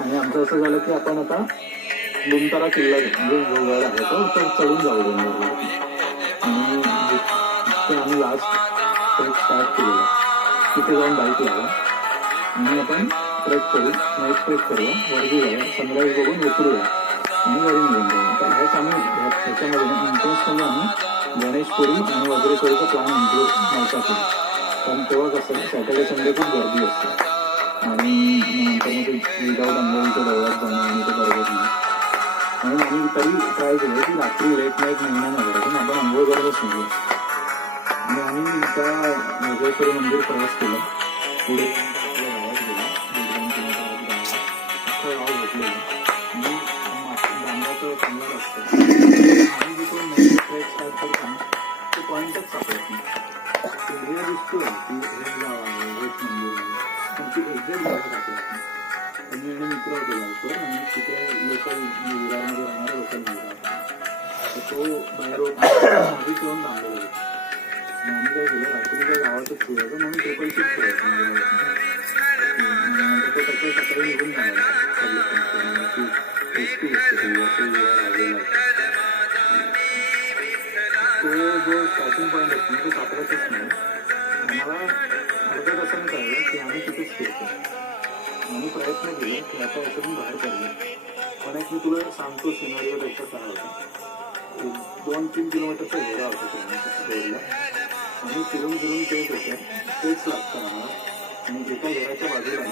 आणि आमचं असं झालं की आपण आता गुंतारा किल्ला म्हणजे जो गड आहे तो चढून जाऊ डोंगरवरती. आणि जिथे आम्ही लास्ट ट्रेक स्टार्ट केलेला तिथे जाऊन बाईक लावा आणि आपण ट्रेक करू, नाईट ट्रेक करूया, वरती जाऊया, सनराईज बघून उतरूया आणि घरी निघून जाऊया. तर ह्याच आम्ही ह्याच्यामध्ये इंटेन्समध्ये आम्ही गणेशपुरी आणि वज्रेश्वरीचा प्लॅन इन्क्लूड नव्हता केला. कारण तेव्हा कसं सॅटर्डे संडे खूप गर्दी असते आणि नंतर मग ते विदाऊट अंघोळीच्या डोळ्यात जाणं आणि ते बरोबर नाही. म्हणून आम्ही तरी ट्राय केलं की रात्री लेट नाईट निघण्यामध्ये पण आपण अंघोळ करतच निघू. आणि आम्ही त्या वज्रेश्वरी मंदिर प्रवास केला. पुढे गावात गेला, 1-2 किलोमीटर अख्खं गाव भेटलेलं आणि डांगाचं चांगलं असतं. आम्ही जिथून नेक्स्ट ट्रेक स्टार्ट करताना तो पॉईंटच सापडत नाही. एरिया दिसतो की हेच गाव आहे, हेच मंदिर आहे, पण ती एक्झॅक्ट जागा सापडत नाही. मी आणि मित्र होतो गावकर आणि तिथे लोकल विरारमध्ये राहणारा लोकल मुलगा तर तो बाहेर आधीच येऊन थांबलेला होता. आम्ही काय केलं, रात्री त्या गावातच फिरायचं म्हणून ट्रिपल शिफ्ट फिरायचं नंतर तो त्याच्या सकाळी निघून जाणार की एसटी असते असं तो जो स्टार्टिंग पॉईंट असतो तो सापडतच नाही. आम्हाला अर्ध्या तासाने कळलं की आम्ही तिथेच फिरतो. आम्ही प्रयत्न केले की आता याच्यातून बाहेर पडलो. पण एक मी तुला सांगतो सिनारिओ त्याचा काय होता. 2-3 किलोमीटरचा घोडा होता रोडला. आम्ही फिरून तेच होतं, तेच लागतं आम्हाला. आणि एका घराच्या बाजूला